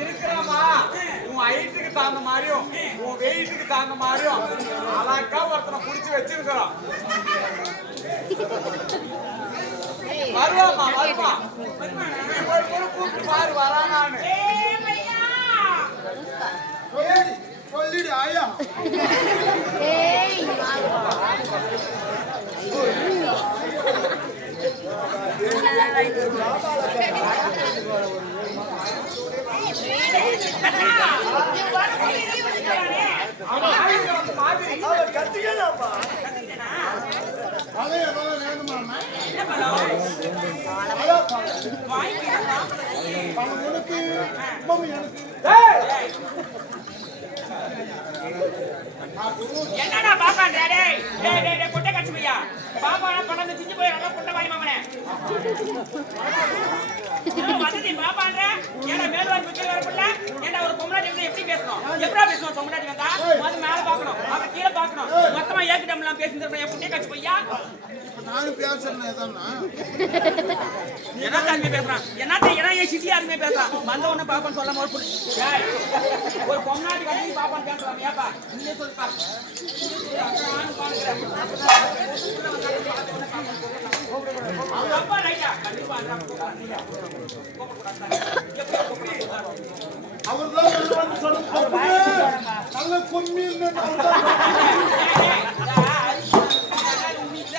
இருக்கிறமா உன் ஹைட்டுக்கு தகுந்த மாதிரியும் உன் வெயிட்டுக்கு தகுந்த மாதிரியும் அழகா ஒருத்தனை புடிச்சு வச்சிருக்கிறோம். வருவாமா வருவா கூப்பிட்டு பாரு வரானான்னு சொல்லிடு ஆயா. என்னடா பாப்பான்றா டேய் டேய் டேய் குட்டை கட்சி பையா பாப்பானா கொண்டு திஞ்சு போய் அங்க குட்டை வாங்கி மாமனே வந்து பாப்பான்ற ஏடா மேல்வான் பிக்கே வரப்படல ஏடா ஒரு பொம்பளை வந்து எப்படி பேசணும் எப்படா பேசணும் பொம்பளை வந்தா வந்து மேல பார்க்கணும் அப்புறம் கீழ பார்க்கணும் மொத்தமா ஏக்கிட்டம்லாம் பேசிட்டு குட்டை கட்சி பையா நானும் பேசுறேன் ஏதானா என்ன தம்பி பேசுறான் என்னத்த என்ன ஏன் சிட்டியா இருமே பேசுறான் வந்த உடனே பாப்பான்னு சொல்லாம ஒரு பொம்னாடி கட்டி பாப்பான்னு பேசலாம் ஏப்பா நீயே சொல்லி பாரு அப்பா ரைட்டா கண்டிப்பா அவர்தான் நல்ல கும்மி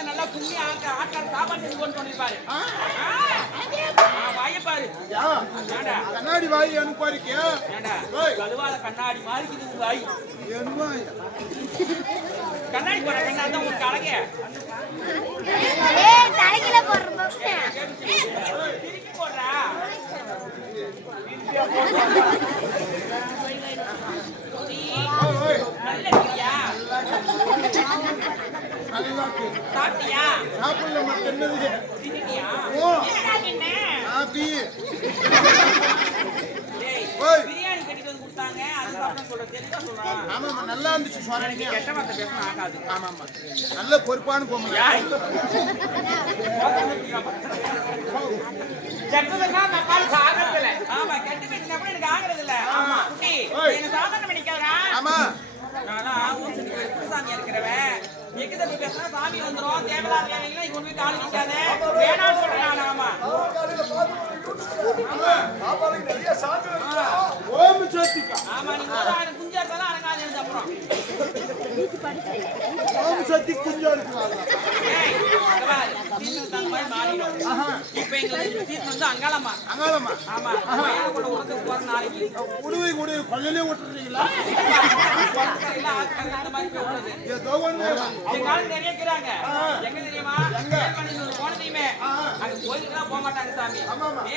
நல்லா கும்மி ஆட்கார சாப்பாடு செஞ்சு கொண்டு பண்ணிருப்பாரு வாயப்பாரு கண்ணாடி வாய் அனுப்பாருக்கியா கழுவாத கண்ணாடி மாதிரி வாய் கண்ணாடி போற கண்ணாடி தான் உங்களுக்கு அழகே திருப்பி போடுறா நல்ல இல்லையா சாப்பிட்டியா சாப்பிடல என்னது பிரியாணி கட்டிட்டு வந்து கொடுத்தாங்க அது சாப்பிட சொல்ற தெளிவா சொல்றான். ஆமா நல்லா இருந்துச்சு சுவாரண்டி கெட்ட வார்த்தை பேசணும் ஆகாது. ஆமா ஆமா நல்ல பொறுப்பான பொம்மை கெட்டதுன்னா நம்ம சாகறது இல்ல. ஆமா கெட்ட பேசினா கூட எனக்கு ஆகறது இல்ல. ஆமா குட்டி என்ன சாதாரண பண்ணிக்கறா. ஆமா நானா ஊசிக்கு குருசாமி இருக்கிறவன் எக்கிட்ட போய் பேசினா சாமி வந்துரும் தேவலாத வேலைகளை இங்க போய் கால் நிக்காத வேணாம்னு சொல்றேன் நான். ஆமா பாபாளுக்கு நிறைய சாமி இருக்கா ஓம் சக்திகா. ஆமா நீ ஒரு குஞ்சா இருந்தாலும் அடங்காது எனக்கு அப்புறம் ஓம் சக்தி குஞ்சா இருக்குறாங்க. ஏய் பாரு தீர்ந்து தான் மாதிரி மாறிடும். இப்போ எங்களுக்கு தீர்ந்து வந்து அங்காளமா அங்காளமா. ஆமா பையனை கூட உனக்கு போற நாளைக்கு உடுவை கூட கொல்லலே விட்டுறீங்களா இல்ல அந்த மாதிரி போறது ஏதோ ஒண்ணு எங்க ஆளு நிறைய இருக்கிறாங்க. எங்க தெரியுமா ஏற்பண்ணி போன தெரியுமே அங்க கோயிலுக்குலாம் போக மாட்டாங்க சாமி.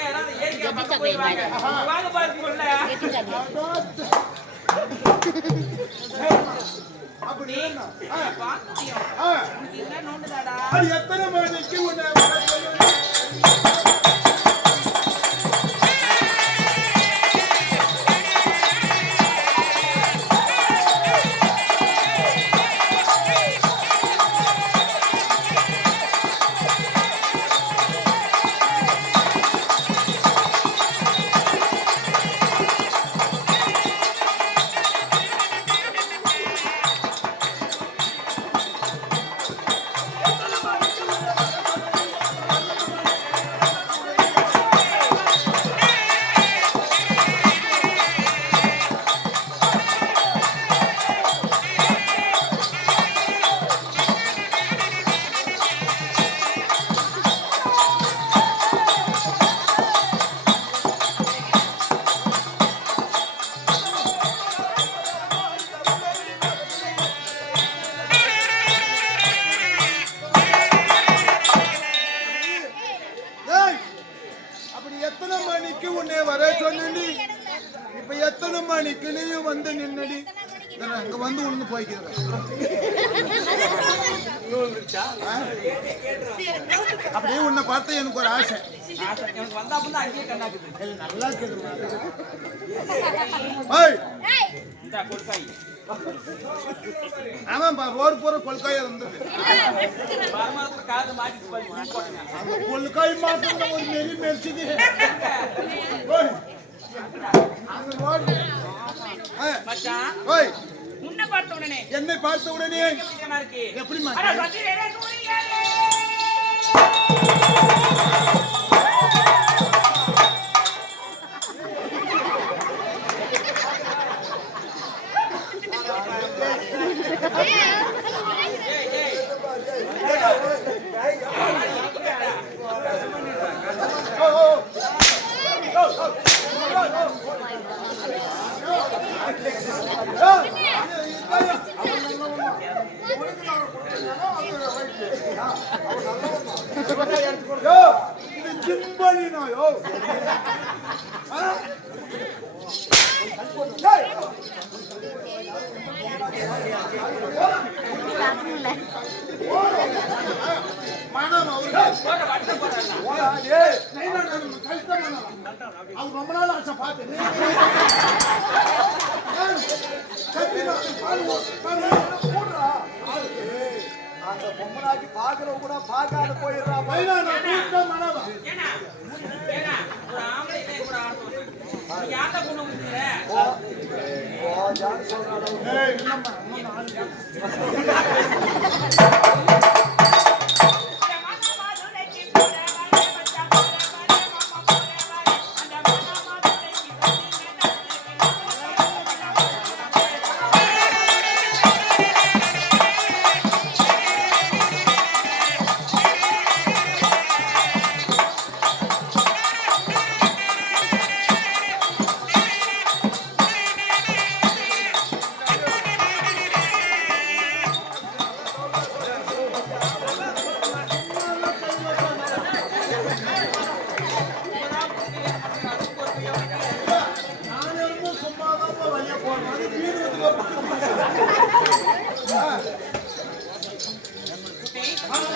ஏதாவது ஏரியா பக்கம் போயிடுவாங்க. வாங்க பாருங்க உள்ள அப்படி பாத்தியம் என்ன நோண்டுதாடா அது எத்தனை மணிக்கு உன்னை வர சொல்லுங்க. அப்படியே உன்னை பார்த்து எனக்கு ஒரு ஆசை. எனக்கு வந்தா வந்து அங்கேயே கண்ணாக்குது. நல்லா இருக்குது. இந்த கொடுக்காய் ஆமாப்பா ரோடு போற கொள்காயா இருந்து வருமானத்துல காது மாட்டிட்டு போய் கொள்காய் மாட்டோம் ஒரு நெறி மெரிச்சுது அந்த ரோடு மச்சான் ஓய் உன்னை பார்த்த உடனே என்னை பார்த்த உடனே எப்படிமா இருக்கு எப்படி அட சத்திரே துணியாலே இது ஜிம்பலினா யோ மனம் அது ரொம்ப நாள் ஆசை பார்த்து அந்த பொம்மனாக்கி பாக்குறவ கூட பார்க்காத போயிடுறா மனவா ஏனா ஏனா ஒரு ஆம்பளை இதே கூட ஆடுறது நீ யார்ட்ட கொண்டு வந்துற ஓ ஜான் சொல்றானே ஏய் இல்லம்மா இன்னும் நாலு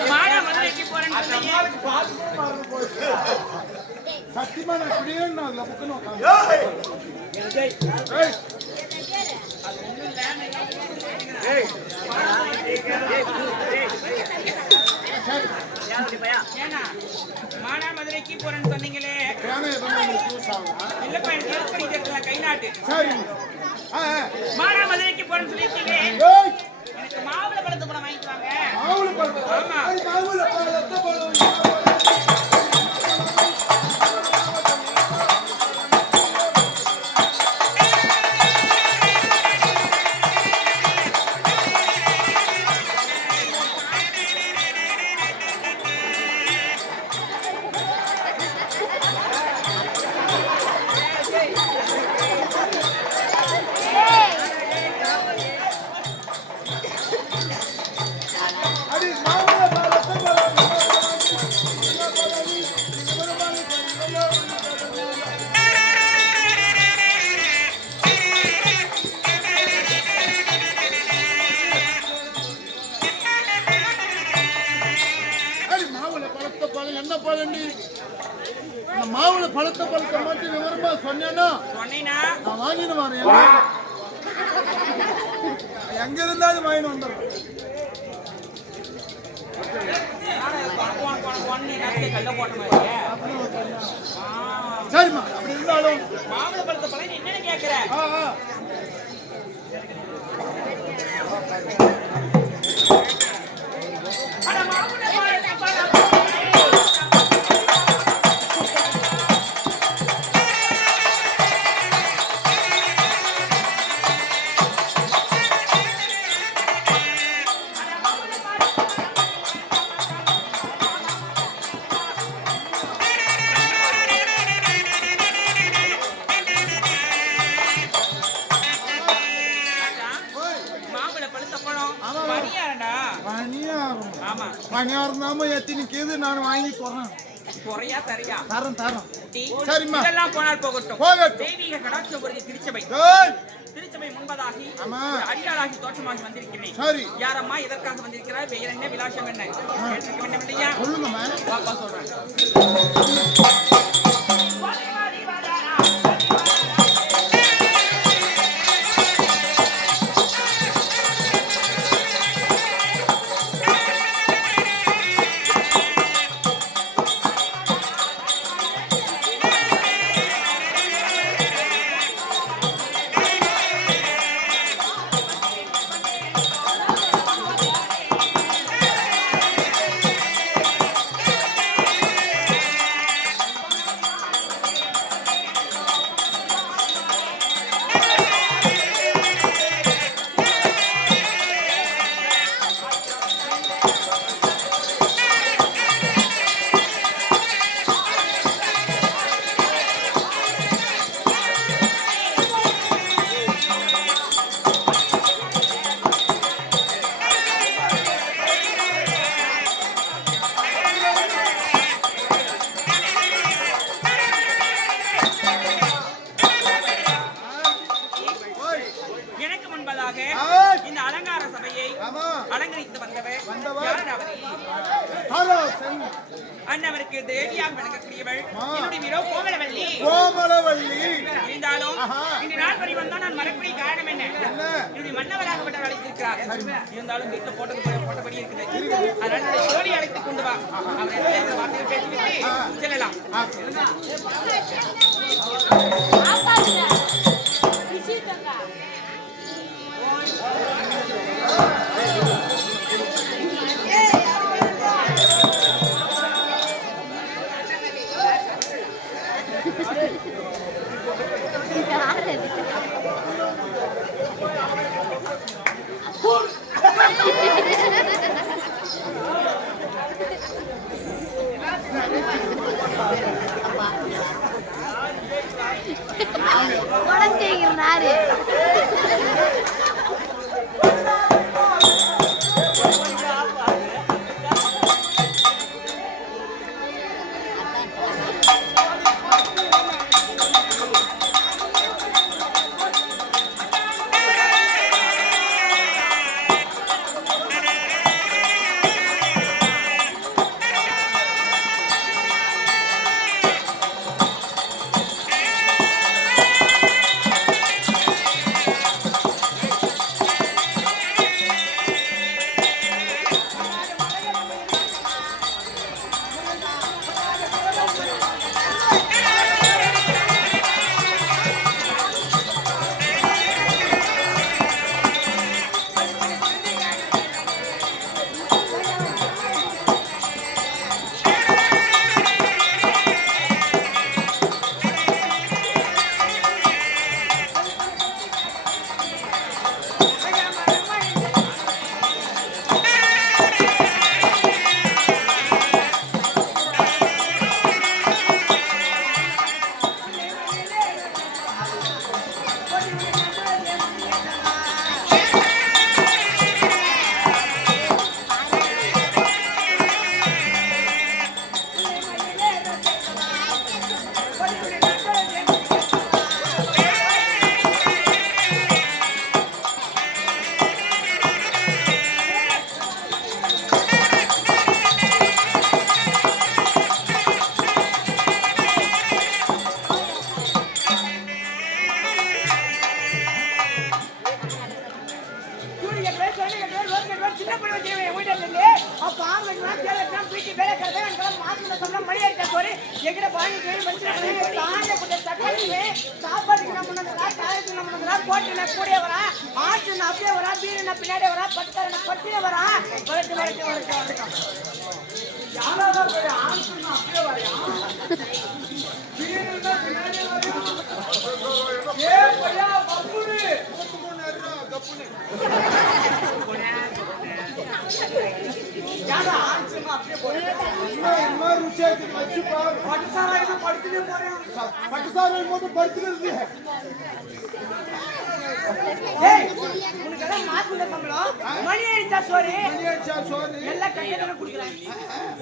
மாடா மதுரைக்கு போறேன்னு அந்த சொன்னீங்க அம்மாவுக்கு பார்த்துக்கோ மறந்து போச்சு. சத்தியமா நான் இப்படியே நான் அதுல புக்கணும் ஏய், அது ஒண்ணும் இல்ல ஏனா மாடா மதுரைக்கு போறேன்னு சொன்னீங்களே இல்லப்பா எனக்கு ஹெல்ப் பண்ணி தரல கை நாட்டு சரி மாடா மதுரைக்கு போறேன்னு சொல்லிருக்கீங்க எனக்கு மாவுளை பழத்தை கூட வாங்கிட்டு வாங்க ஆமா என்ன பழண்டி மாவுல பழத்தை மட்டும் விவரமா சொன்னேன்னா சொன்னீனா நான் வாங்கிட்டு வரேன் எங்க இருந்தாலும் வாங்கிட்டு வந்துடுறேன் கல்ல போட்ட மாதிரி சரிம்மா அப்படி இருந்தாலும் மாவுளை பழத்தை பழம் என்னன்னு கேக்குற அட மாவுளை பழத்தை பழம் பணியாரம் தான் எத்தனை கேது நான் வாங்கி போறேன் குறையா தரையா தரம் சரிம்மா இதெல்லாம் போனால் போகட்டும் போகட்டும் தெய்வீக கடாட்சபுரிய திருச்சபை திருச்சபை முன்பதாகி அடியாளாகி தோற்றமாகி வந்திருக்கிறேன் சரி யாரம்மா எதற்காக வந்திருக்கிறார் பெயர் என்ன விலாசம் என்ன இல்லையா சொல்லுங்கம்மா பாப்பா சொல்றேன் மன்னவருக்கு தேவியாக விளங்கக்கூடியவள் என்னுடைய வீரோ கோமலவல்லி. இருந்தாலும் இந்த நாள் வரை வந்தா நான் மறக்கூடிய காரணம் என்ன? என்னுடைய மன்னவராகப்பட்டவர் அழைத்திருக்கிறார். இருந்தாலும் வீட்டுல போட்டபடி இருக்குது. அதனால தோழி அழைத்துக் கொண்டு வா. அவர் வார்த்தையை பேசிவிட்டு செல்லலாம்.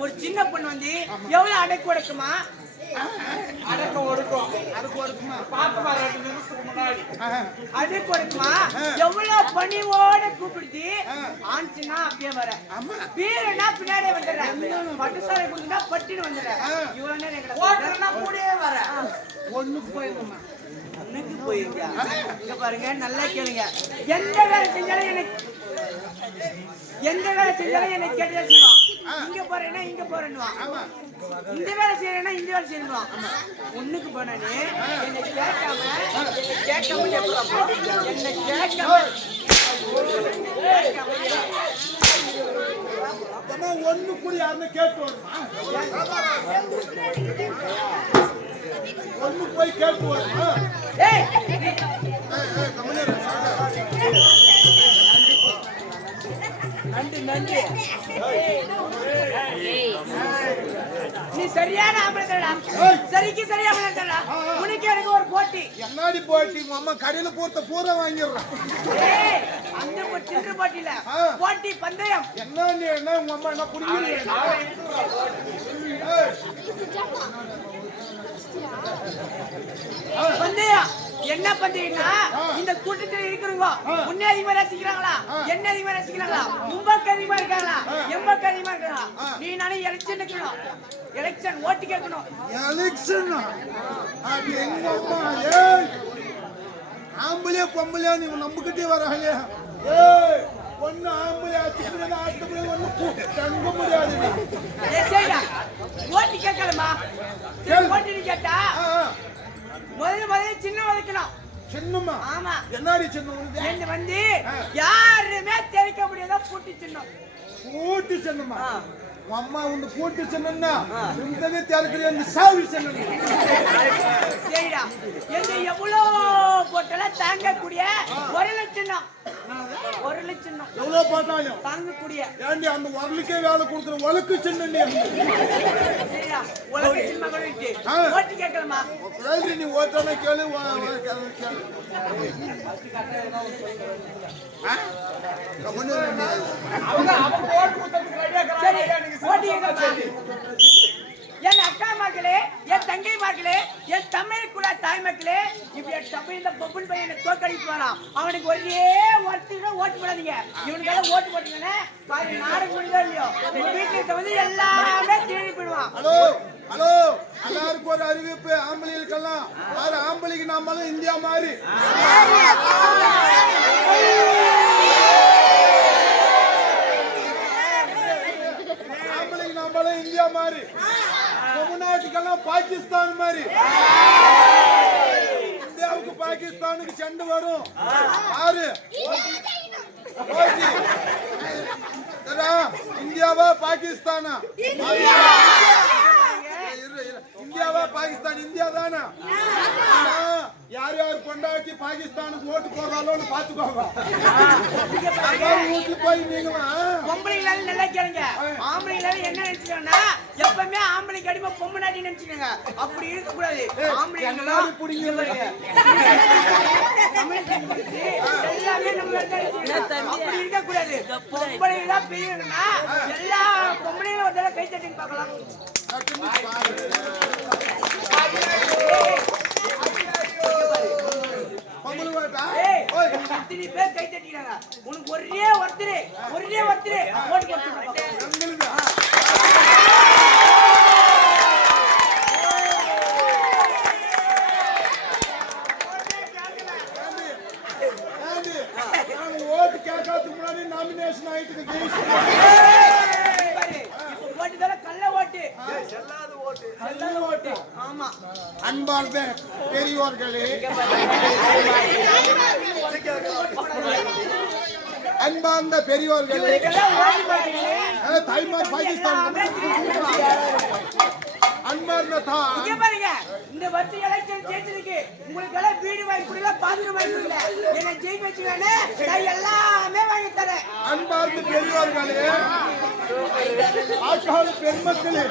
ஒரு சின்ன பொண்ணு வந்து எவ்வளவு அடக்கு ஒடுக்குமா? அடக்க ஒடுக்கும். அடக்கு ஒடுக்குமா? எவ்வளவு பணிவோட கூப்பிடுது. ஆண்சுன்னா அப்படியே வர, வீரனா பின்னாடியே வந்துடுற, பட்டுசாலை கொடுத்தா பட்டின்னு வந்துடுற. இவ்வளவு நேரம் கூடயே வர. ஒண்ணுக்கு போயிருக்குமா? ஒண்ணுக்கு போயிருக்கா? இங்க பாருங்க, நல்லா கேளுங்க. எந்த வேலை செஞ்சாலும் எனக்கு கேட்டு செய்வான். இங்க போறேன்னா இங்க போறேன்னு, இந்த வேலை செய்யறேன்னா இந்த வேலை செய்யணும். ஒண்ணுக்கு போனே என்னை கேட்காம ஒண்ணு கூட யாருன்னு கேட்டு ஒண்ணு போய் கேட்டு நன்றி நன்றி. நீ சரியான ஆம்பளை, சரிக்கு சரியா உனக்கு எனக்கு ஒரு போட்டி. என்னாடி போட்டி? அம்மா கடையில போட்ட பூரா வாங்கிடுறான். அந்த சின்ன போட்டியில போட்டி பந்தயம். என்ன உங்க அம்மா என்ன புரியுது? பந்தயம் என்ன பந்தயம்னா இந்த கூட்டத்தில் இருக்கிறவங்க உன்னை அதிகமா ரசிக்கிறாங்களா என்ன அதிகமா ரசிக்கிறாங்களா மும்பக்கு அதிகமா இருக்காங்களா எம்பக்கு அதிகமா இருக்காங்களா நீ நானே எலெக்ஷன் இருக்கணும் எலெக்ஷன் ஓட்டு கேட்கணும் எலெக்ஷன் அது எங்க அம்மா ஏய் ஆம்பளையா பொம்பளையா நீ நம்பிக்கிட்டே வராங்களே ஏய் ஒன்னு ஆம்பளை ஆச்சுக்கிறதா ஆட்டுக்குள்ள ஒன்னு தங்க முடியாது சரிடா ஓட்டு கேட்கலாமா ஓட்டு நீ கேட்டா முதல்ல சின்ன வளைக்கணும் சின்னம்மா ஆமா என்னடி சின்னம் என்ன வந்து யாருமே தெரிக்க முடியாத பூட்டி சின்னம் கூட்டு சின்னம்மா அம்மா உங்க கூட்டு சின்னம்னா உங்கதே திறக்கிற அந்த சாவி சின்னம் சரிடா என்ன எவ்வளவு போட்டல தாங்கக்கூடிய ஒரு லட்சம் ஒரு லட்சம் எவ்வளவு போட்டாலும் தாங்கக்கூடிய ஏண்டி அந்த வரலுக்கே வேலை கொடுக்குற வழக்கு சின்னம் சரிடா உலக சின்ன பண்ணிட்டு ஓட்டு கேட்கலாமா கேள்வி நீ ஓட்டான கேளு அவங்க ஓட்டு குத்துறதுக்கு ரெடியா சரி இருக்கிறாங்க. நீங்க ஓட்டு சிறப்பா கேட்கலாமா என் அக்கா மக்களே என் தங்கை மக்களே என் தமிழுக்குள்ள தாய் மக்களே இப்படி தமிழ்ல பப்புள் பையனை தோக்கடிச்சு வரான் அவனுக்கு ஒரே ஒருத்தர் ஓட்டு போடாதீங்க இவனுக்கெல்லாம் ஓட்டு போட்டீங்கன்னா பாதி நாடு முடிஞ்சோ இல்லையோ உங்க வீட்டுல வந்து எல்லாமே தேடி போயிடுவான் ஹலோ ஹலோ எல்லாருக்கும் ஒரு அறிவிப்பு ஆம்பளைகளுக்கெல்லாம் யாரு ஆம்பளைக்கு நாமளும் இந்தியா மாதிரி ஆம்பளைக்கு நாமளும் இந்தியா மாதிரி தமிழ்நாட்டுக்கெல்லாம் பாகிஸ்தான் மாதிரி இந்தியாவுக்கு பாகிஸ்தானுக்கு சண்டை வரும் யாரு இந்தியாவா பாகிஸ்தானா இந்தியாவா பாகிஸ்தான் இந்தியா தானா யார் யார் கொண்டாட்டி பாகிஸ்தானுக்கு ஓட்டு போடுறாளோன்னு பாத்துக்கோங்க வீட்டுக்கு போய் நீங்க பொம்பளைங்களால நல்லா கேளுங்க ஆம்பளைங்களால என்ன நினைச்சுக்கோன்னா எப்பவுமே ஆம்பளைக்கு அடிமை பொம்பை நாட்டி நினைச்சுக்கோங்க அப்படி இருக்க கூடாது ஆம்பளைங்களால எல்லாமே நம்ம அப்படி இருக்க கூடாது பொம்பளைங்களா பெரியவங்கன்னா எல்லா பொம்பளைங்களும் ஒரு தடவை கை தட்டின்னு பார்க்கலாம் இத்தனை பேர் கை தட்டிக்கிறாங்க உனக்கு ஒரே ஒருத்தர் ஓட்டு போட்டு ஓட்டு கேட்கறதுக்கு முன்னாடி நாமினேஷன் ஆயிட்டு ஆமா அன்பார்ந்த பெரியோர்களே அன்பார்ந்த பெரியோர்களே தாய்மார் பாகிஸ்தான் அன்பார்ந்த பாருங்க இந்த வருஷம் எலெக்ஷன் ஜெயிச்சிருக்கு உங்களுக்கு எல்லாம் வீடு வாங்கி கொடுக்கல பாத்ரூம் வாங்கி கொடுக்கல என்ன ஜெயிக்க வச்சுக்கானே நான் எல்லாமே வாங்கி தரேன் அன்பார்ந்த பெரியோர்களே ஆட்கால பெருமக்களே